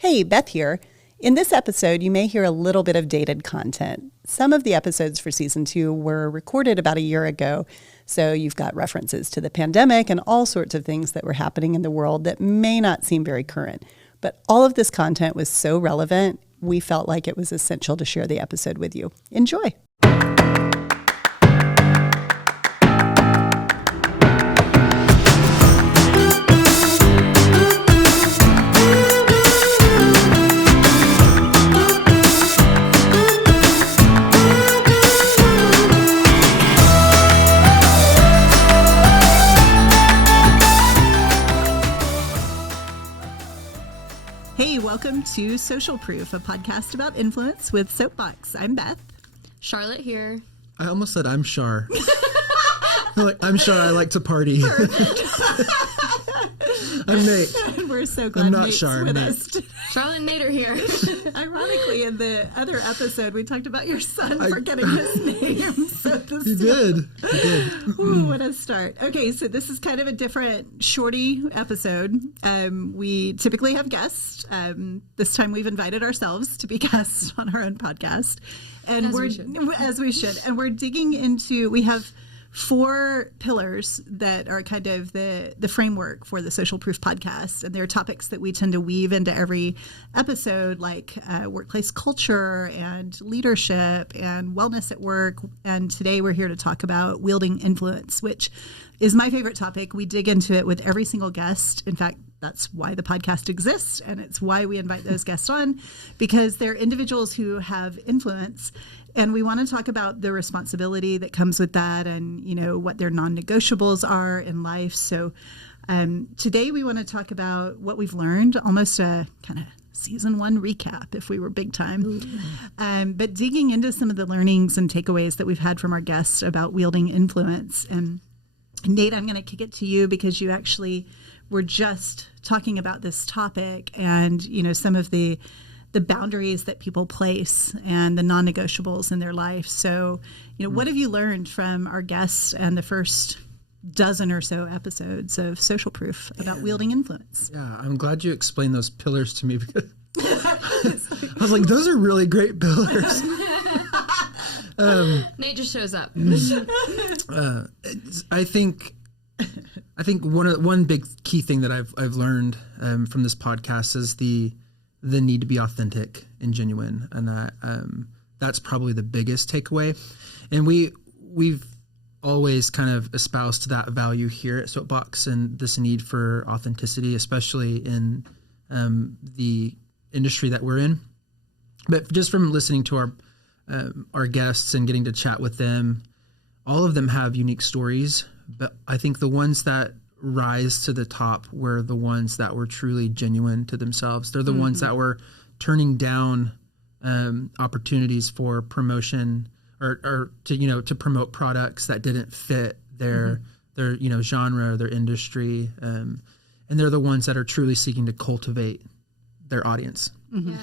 Hey, Beth here. In this episode, you may hear a little bit of dated content. Some of the episodes for season 2 were recorded about a year ago, so you've got references to the pandemic and all sorts of things that were happening in the world that may not seem very current. But all of this content was so relevant, we felt like it was essential to share the episode with you. Enjoy. Hey, welcome to Social Proof, a podcast about influence with Soapbox. I'm Beth. Charlotte here. I almost said I'm Char. I'm Char. I like to party. I'm Nate. We're so glad I'm not Nate's Char, with Nate. us. Charlotte and Nate are here. Ironically, in the other episode, we talked about your son forgetting his name. So He did. Ooh, what a start. Okay, so this is kind of a different, shorty episode. We typically have guests. This time we've invited ourselves to be guests on our own podcast. And as we should. And we're digging into, we have 4 pillars that are kind of the framework for the Social Proof podcast. And they're topics that we tend to weave into every episode, like workplace culture and leadership and wellness at work. And today we're here to talk about wielding influence, which is my favorite topic. We dig into it with every single guest. In fact, that's why the podcast exists, and it's why we invite those guests on, because they're individuals who have influence, and we want to talk about the responsibility that comes with that and, you know, what their non-negotiables are in life. So today we want to talk about what we've learned, almost a kind of season 1 recap if we were big time, but digging into some of the learnings and takeaways that we've had from our guests about wielding influence. And Nate, I'm going to kick it to you because you actually were just talking about this topic and, you know, some of the boundaries that people place and the non-negotiables in their life. So, you know, what have you learned from our guests and the first dozen or so episodes of Social Proof about wielding influence? Yeah, I'm glad you explained those pillars to me because I was like, those are really great pillars. Nate just shows up. I think one big key thing that I've learned from this podcast is the need to be authentic and genuine, and that's probably the biggest takeaway. And we've always kind of espoused that value here at Soapbox and this need for authenticity, especially in the industry that we're in. But just from listening to our guests and getting to chat with them, all of them have unique stories. But I think the ones that rise to the top were the ones that were truly genuine to themselves. They're the ones that were turning down opportunities for promotion or to promote products that didn't fit their genre or their industry. And they're the ones that are truly seeking to cultivate their audience. Mm-hmm. Yeah.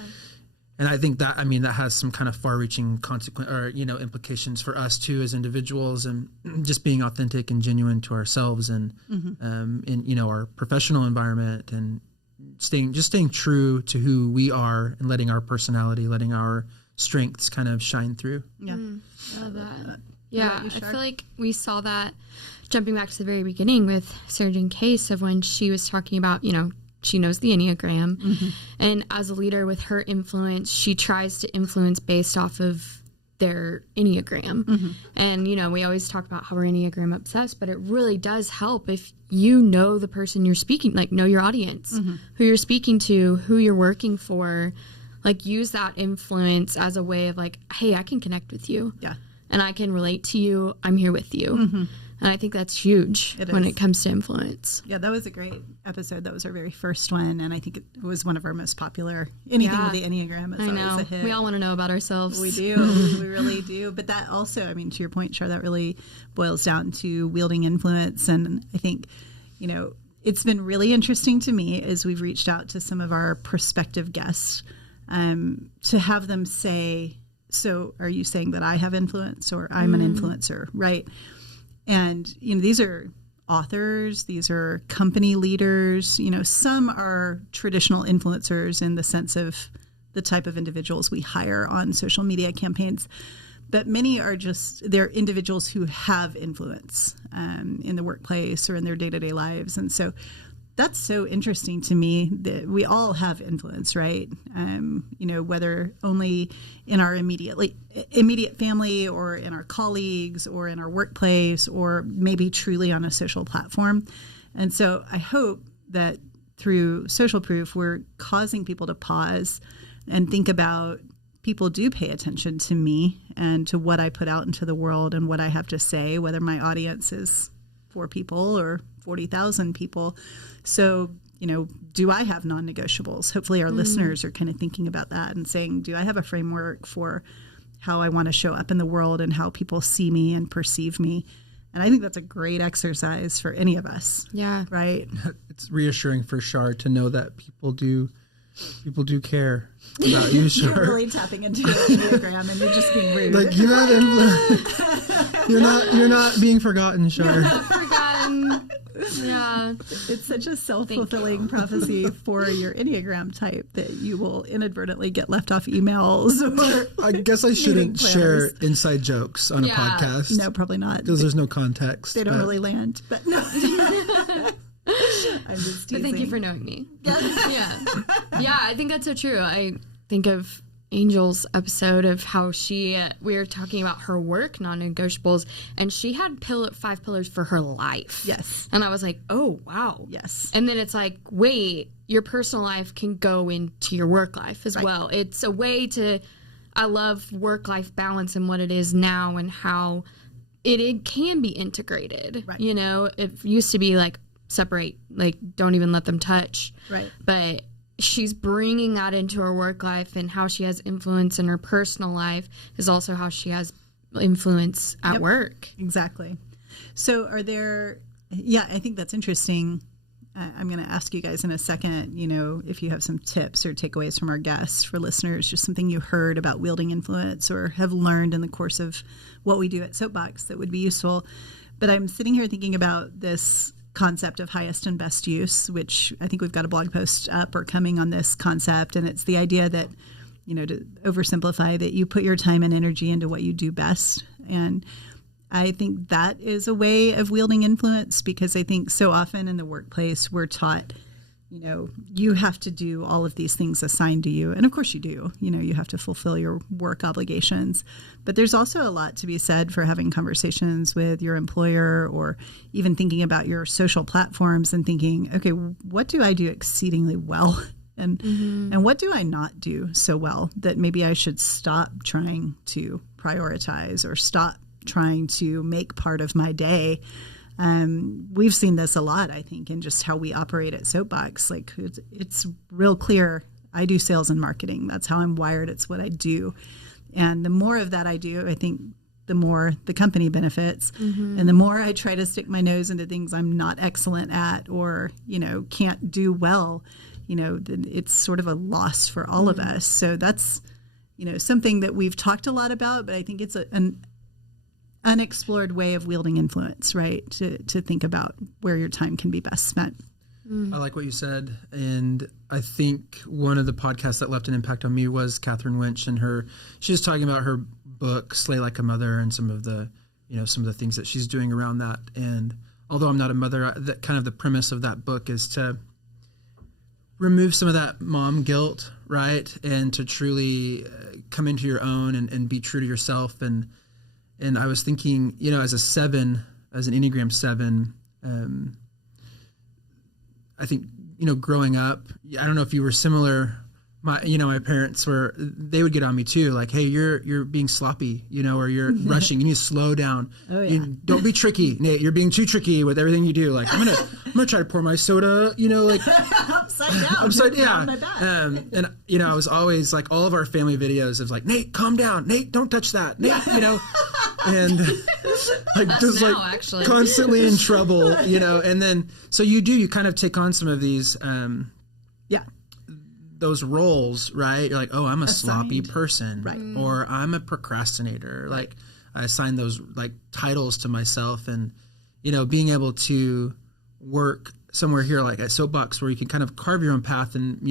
And I think that has some kind of far-reaching consequence or, implications for us too as individuals, and just being authentic and genuine to ourselves and in our professional environment, and staying true to who we are and letting our personality, letting our strengths kind of shine through. Yeah. I love that. Yeah, I feel like we saw that jumping back to the very beginning with Surgeon Case of when she was talking about, she knows the Enneagram, and as a leader with her influence, she tries to influence based off of their Enneagram. And, we always talk about how we're Enneagram obsessed, but it really does help if you know the person you're speaking, like know your audience, who you're speaking to, who you're working for, like use that influence as a way of like, hey, I can connect with you. Yeah. And I can relate to you. I'm here with you. And I think that's huge when it comes to influence. Yeah, that was a great episode. That was our very first one, and I think it was one of our most popular. Anything with the Enneagram is always a hit. We all want to know about ourselves. We do. We really do. But that also, to your point, Char, that really boils down to wielding influence. And I think, it's been really interesting to me as we've reached out to some of our prospective guests to have them say, so are you saying that I have influence or I'm an influencer, right? And, these are authors. These are company leaders. Some are traditional influencers in the sense of the type of individuals we hire on social media campaigns. But many are they're individuals who have influence in the workplace or in their day-to-day lives. And so that's so interesting to me that we all have influence, right? Whether only in our immediate family or in our colleagues or in our workplace or maybe truly on a social platform. And so I hope that through Social Proof, we're causing people to pause and think about, people do pay attention to me and to what I put out into the world and what I have to say, whether my audience is 4 people or 40,000 people. So, do I have non-negotiables? Hopefully our listeners are kind of thinking about that and saying, do I have a framework for how I want to show up in the world and how people see me and perceive me? And I think that's a great exercise for any of us. Yeah. Right? It's reassuring for Shar to know that people do care about you, Shar. You're really tapping into your Enneagram and you're just being rude. Like you're not being forgotten, Shar. Not forgotten. Yeah. It's such a self-fulfilling prophecy for your Enneagram type that you will inadvertently get left off emails. Or I guess I shouldn't share inside jokes on a podcast. No, probably not. Because there's no context. They don't really land. But no. I'm just teasing. But thank you for knowing me. Yes. Yeah, I think that's so true. I think of Angel's episode of how we were talking about her work non-negotiables, and she had 5 pillars for her life. Yes. And I was like, oh, wow. Yes. And then it's like, wait, your personal life can go into your work life as well. It's a way I love work-life balance and what it is now and how it can be integrated. Right. It used to be like, separate, like don't even let them touch. Right. But she's bringing that into her work life, and how she has influence in her personal life is also how she has influence at work. Exactly. So I think that's interesting. I'm going to ask you guys in a second, if you have some tips or takeaways from our guests for listeners, just something you heard about wielding influence or have learned in the course of what we do at Soapbox that would be useful. But I'm sitting here thinking about this concept of highest and best use, which I think we've got a blog post up or coming on this concept. And it's the idea that, to oversimplify, that you put your time and energy into what you do best. And I think that is a way of wielding influence, because I think so often in the workplace we're taught, you have to do all of these things assigned to you. And of course you do. You have to fulfill your work obligations. But there's also a lot to be said for having conversations with your employer, or even thinking about your social platforms and thinking, okay, what do I do exceedingly well? And what do I not do so well that maybe I should stop trying to prioritize or stop trying to make part of my day. We've seen this a lot, I think, in just how we operate at Soapbox. Like it's real clear. I do sales and marketing. That's how I'm wired. It's what I do. And the more of that I do, I think the more the company benefits. And the more I try to stick my nose into things I'm not excellent at or, can't do well, then it's sort of a loss for all of us. So that's, something that we've talked a lot about, but I think it's an unexplored way of wielding influence, right? To think about where your time can be best spent. I like what you said. And I think one of the podcasts that left an impact on me was Catherine Winch, and she was talking about her book, Slay Like a Mother, and some of the things that she's doing around that. And although I'm not a mother, that kind of the premise of that book is to remove some of that mom guilt, right? And to truly come into your own and be true to yourself. And I was thinking, as an Enneagram 7, I think, growing up, I don't know if you were similar. My parents they would get on me too. Like, hey, you're being sloppy, or you're rushing. You need to slow down. Oh, yeah. Don't be tricky, Nate. You're being too tricky with everything you do. Like, I'm gonna try to pour my soda, like upside down. My back. And I was always like, all of our family videos of like, Nate, calm down. Nate, don't touch that. Nate, and like that's just now, like actually. constantly in trouble, and then so you kind of take on some of these, those roles, right? You're like, oh, I'm a sloppy person, right? Or I'm a procrastinator. Right. Like I assign those like titles to myself, and being able to work somewhere here like at Soapbox where you can kind of carve your own path and,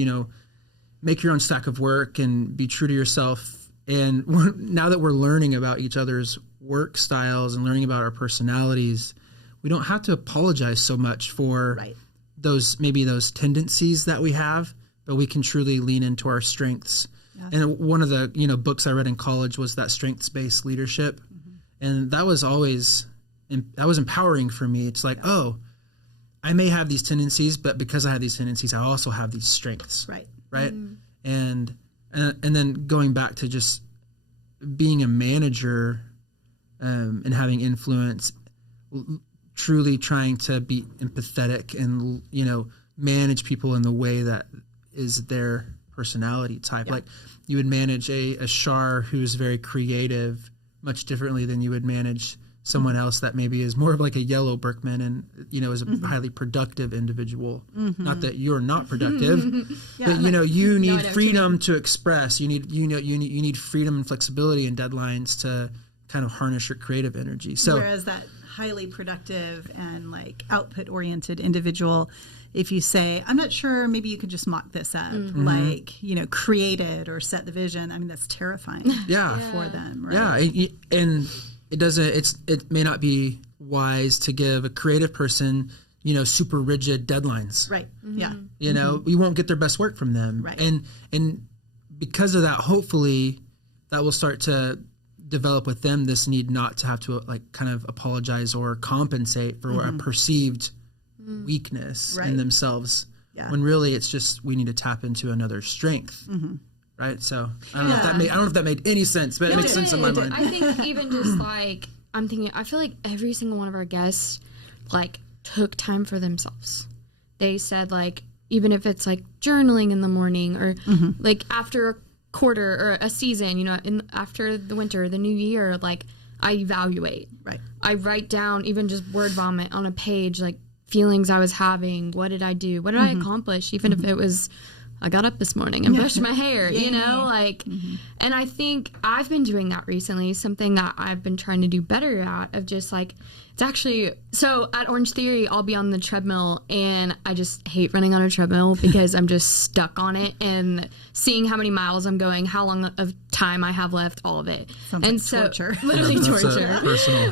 make your own stack of work and be true to yourself. And now that we're learning about each other's work styles and learning about our personalities, we don't have to apologize so much for those tendencies that we have, but we can truly lean into our strengths. Yeah. And one of the, books I read in college was that strengths-based leadership. Mm-hmm. And that was empowering for me. It's like, I may have these tendencies, but because I have these tendencies, I also have these strengths. Right. Mm-hmm. And then going back to just being a manager and having influence, truly trying to be empathetic and, manage people in the way that is their personality type. Yeah. Like you would manage a Shar who's very creative much differently than you would manage someone else that maybe is more of like a yellow Berkman and, is a highly productive individual. Mm-hmm. Not that you're not productive, but you need freedom to express. You need freedom and flexibility and deadlines to kind of harness your creative energy. So whereas that highly productive and like output oriented individual, if you say, I'm not sure, maybe you could just mock this up, like, create it or set the vision. I mean, that's terrifying for them. Right? Yeah. And it may not be wise to give a creative person, super rigid deadlines. Right. Mm-hmm. Yeah. We won't get their best work from them. Right. And because of that, hopefully that will start to develop with them this need not to have to like kind of apologize or compensate for a perceived weakness in themselves. Yeah. When really it's just we need to tap into another strength. Mm-hmm. Right. So I don't know if that made any sense, but it makes sense in my mind. I think even just like I'm thinking, I feel like every single one of our guests like took time for themselves. They said like even if it's like journaling in the morning or like after a quarter or a season, after the winter, the new year, like I evaluate. Right. I write down even just word vomit on a page, like feelings I was having. What did I do? What did I accomplish? Even if it was I got up this morning and brushed my hair, and I think I've been doing that recently, something that I've been trying to do better at of just like, it's actually, so at Orange Theory, I'll be on the treadmill and I just hate running on a treadmill because I'm just stuck on it and seeing how many miles I'm going, how long of time I have left, all of it. Sounds and like so torture. Literally torture.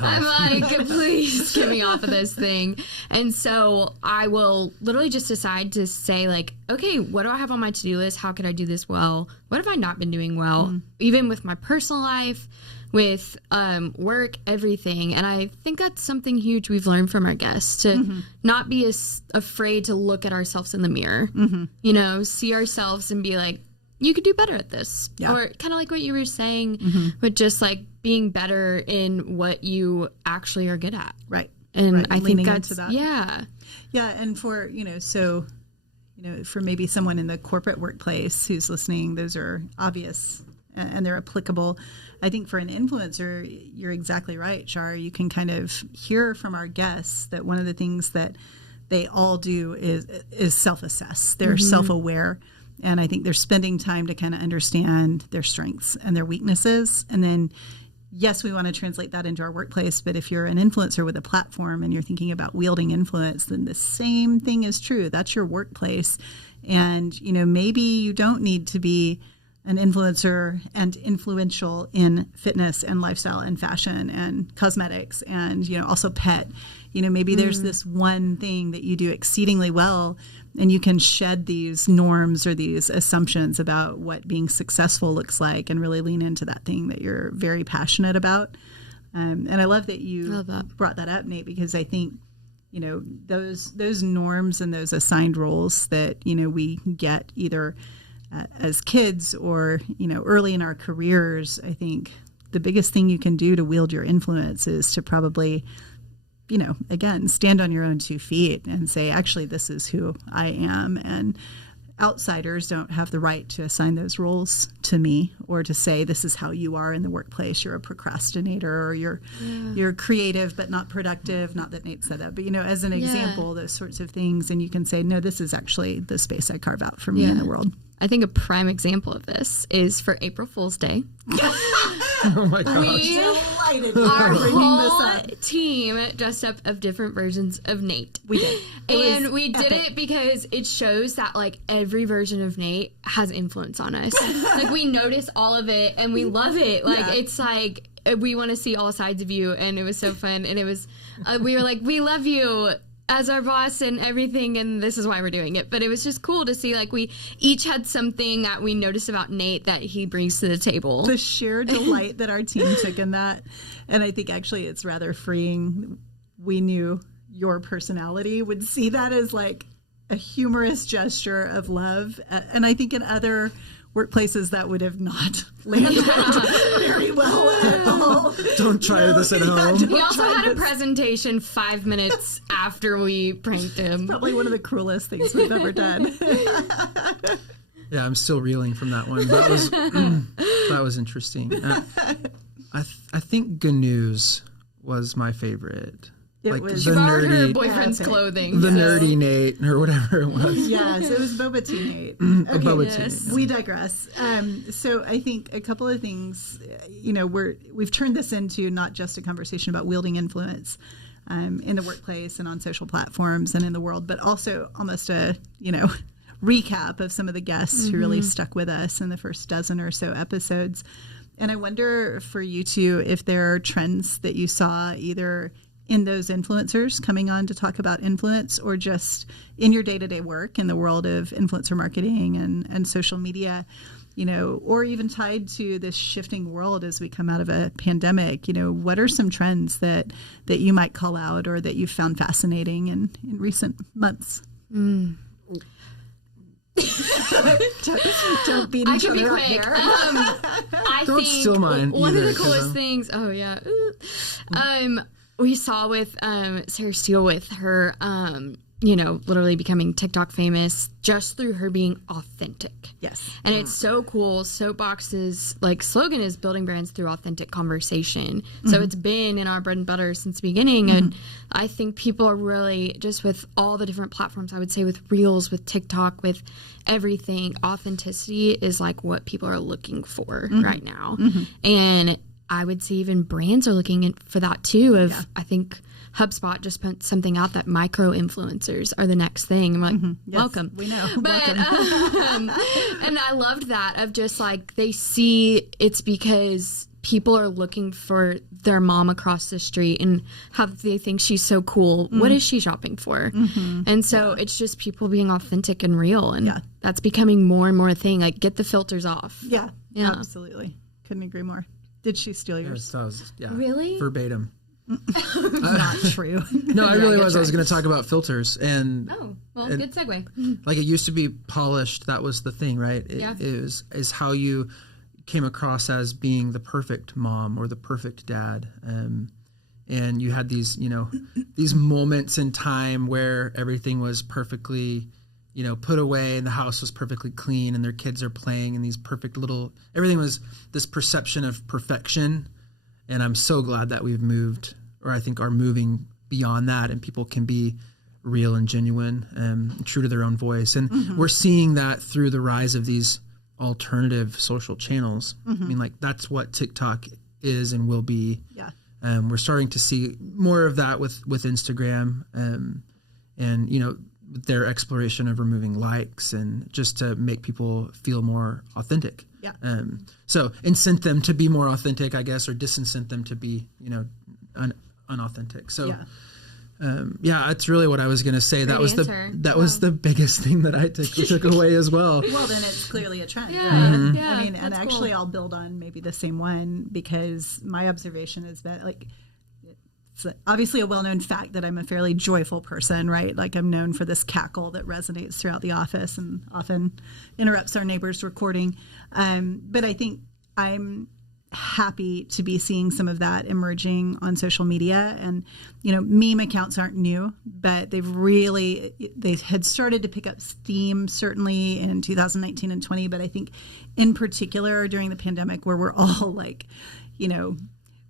I'm like, please get me off of this thing. And so I will literally just decide to say like, okay, what do I have on my to-do list? How could I do this well? What have I not been doing well? Even with my personal life, with work, everything. And I think that's something huge we've learned from our guests, to not be as afraid to look at ourselves in the mirror, see ourselves and be like, you could do better at this. Yeah. Or kind of like what you were saying, but just like being better in what you actually are good at. Right. And I think that's, that. Yeah. And for, for maybe someone in the corporate workplace who's listening, those are obvious and they're applicable. I think for an influencer, you're exactly right, Shar. You can kind of hear from our guests that one of the things that they all do is self-assess. They're self-aware. And I think they're spending time to kind of understand their strengths and their weaknesses. And then, yes, we want to translate that into our workplace. But if you're an influencer with a platform and you're thinking about wielding influence, then the same thing is true. That's your workplace. And, maybe you don't need to be an influencer and influential in fitness and lifestyle and fashion and cosmetics and, also pet. Maybe there's this one thing that you do exceedingly well and you can shed these norms or these assumptions about what being successful looks like and really lean into that thing that you're very passionate about. And I love that you brought that up, Nate, because I think, those norms and those assigned roles that, we get either as kids or, early in our careers, I think the biggest thing you can do to wield your influence is to probably, again, stand on your own 2 feet and say, actually, this is who I am. And outsiders don't have the right to assign those roles to me or to say, this is how you are in the workplace. You're a procrastinator or you're creative but not productive. Not that Nate said that, but, as an example, those sorts of things. And you can say, no, this is actually the space I carve out for me in the world. I think a prime example of this is for April Fool's Day. Oh my gosh. Our whole team dressed up of different versions of Nate. We did. And we did it because it shows that like every version of Nate has influence on us. Like we notice all of it and we love it. Like it's like we want to see all sides of you, and it was so fun. And it was we were like, we love you as our boss and everything, and this is why we're doing it. But it was just cool to see like we each had something that we noticed about Nate that he brings to the table. The sheer delight that our team took in that, and I think actually it's rather freeing. We knew your personality would see that as like a humorous gesture of love, and I think in other workplaces that would have not landed very well at all. Don't try this at home. We also had a presentation 5 minutes after we pranked him. Probably one of the cruelest things we've ever done. Yeah, I'm still reeling from that one. That was interesting. I think Gnu's was my favorite. It was she borrowed her boyfriend's clothing. The nerdy Nate or whatever it was. Yes, it was Boba Tea Nate. Okay, Boba Tea Nate. We digress. So I think a couple of things, we've turned this into not just a conversation about wielding influence in the workplace and on social platforms and in the world, but also almost a, recap of some of the guests who really stuck with us in the first dozen or so episodes. And I wonder for you two if there are trends that you saw either in those influencers coming on to talk about influence, or just in your day-to-day work in the world of influencer marketing and social media, or even tied to this shifting world as we come out of a pandemic. What are some trends that you might call out or that you found fascinating in recent months? Mm. Don't beat each other up there. I Don't think steal mine one either, of the coolest things. Oh yeah. We saw with Sarah Steele with her, literally becoming TikTok famous just through her being authentic. Yes. And it's so cool. Soapbox's slogan is building brands through authentic conversation. So it's been in our bread and butter since the beginning. And I think people are really, just with all the different platforms, I would say with Reels, with TikTok, with everything, authenticity is like what people are looking for right now. And I would say even brands are looking for that too. I think HubSpot just put something out that micro influencers are the next thing. I'm like, welcome. We know. But, and I loved that of just like, they see it's because people are looking for their mom across the street and how they think she's so cool. What is she shopping for? And so it's just people being authentic and real. And that's becoming more and more a thing. Like, get the filters off. Yeah, absolutely. Couldn't agree more. Did she steal yours? Really? Verbatim. Not true. No, I really was. I was going to talk about filters. And good segue. Like, it used to be polished. That was the thing, right? It is how you came across as being the perfect mom or the perfect dad. And you had these, these moments in time where everything was perfectly, put away and the house was perfectly clean and their kids are playing in these perfect everything was this perception of perfection. And I'm so glad that we've moved, or I think are moving beyond that, and people can be real and genuine and true to their own voice. And we're seeing that through the rise of these alternative social channels. I mean, like, that's what TikTok is and will be. Yeah. We're starting to see more of that with Instagram and, their exploration of removing likes and just to make people feel more authentic. Yeah. So incent them to be more authentic, I guess, or disincent them to be, unauthentic. So, that's really what I was going to say. Great That was the biggest thing that I took away as well. Well, then it's clearly a trend. Yeah. I mean, and actually cool. I'll build on maybe the same one, because my observation is that, like, it's obviously a well-known fact that I'm a fairly joyful person, right? Like, I'm known for this cackle that resonates throughout the office and often interrupts our neighbors' recording. But I think I'm happy to be seeing some of that emerging on social media. And, meme accounts aren't new, but they had started to pick up steam certainly in 2019 and 20. But I think in particular during the pandemic, where we're all like,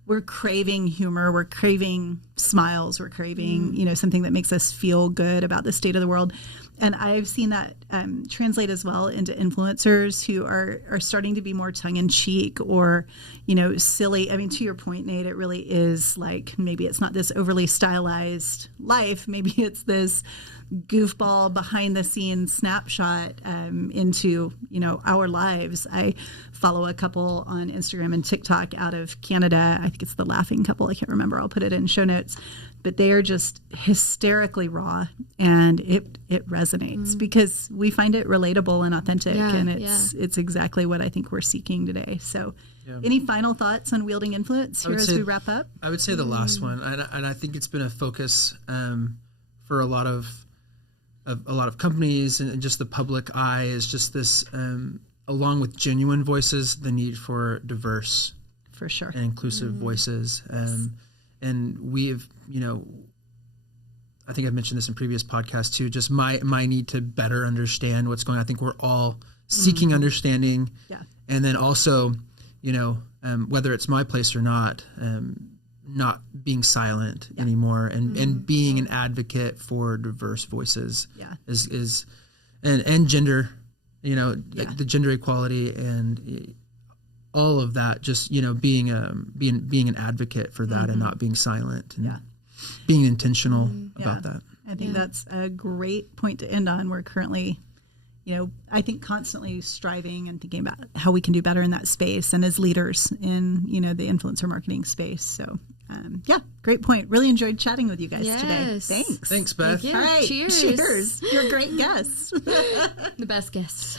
we're craving humor, we're craving smiles, we're craving, something that makes us feel good about the state of the world. And I've seen that translate as well into influencers who are starting to be more tongue-in-cheek or, silly. I mean, to your point, Nate, it really is like maybe it's not this overly stylized life. Maybe it's this goofball behind-the-scenes snapshot into, our lives. I follow a couple on Instagram and TikTok out of Canada. I think it's the Laughing Couple. I can't remember. I'll put it in show notes. But they are just hysterically raw, and it resonates because we find it relatable and authentic, and it's exactly what I think we're seeking today. So, any final thoughts on wielding influence here as we wrap up? I would say the last one, and I think it's been a focus for a lot of companies and just the public eye is just this, along with genuine voices, the need for diverse, for sure, and inclusive voices. And we've, I think I've mentioned this in previous podcasts too, just my need to better understand what's going on. I think we're all seeking understanding. Yeah. And then also, whether it's my place or not being silent anymore and being an advocate for diverse voices is and gender, like the gender equality and all of that, just, being an advocate for that and not being silent and being intentional about that. I think that's a great point to end on. We're currently, I think constantly striving and thinking about how we can do better in that space and as leaders in, the influencer marketing space. So, great point. Really enjoyed chatting with you guys today. Thanks. Thanks, Beth. Thank you. All right. Cheers. Cheers. You're a great guest. The best guest.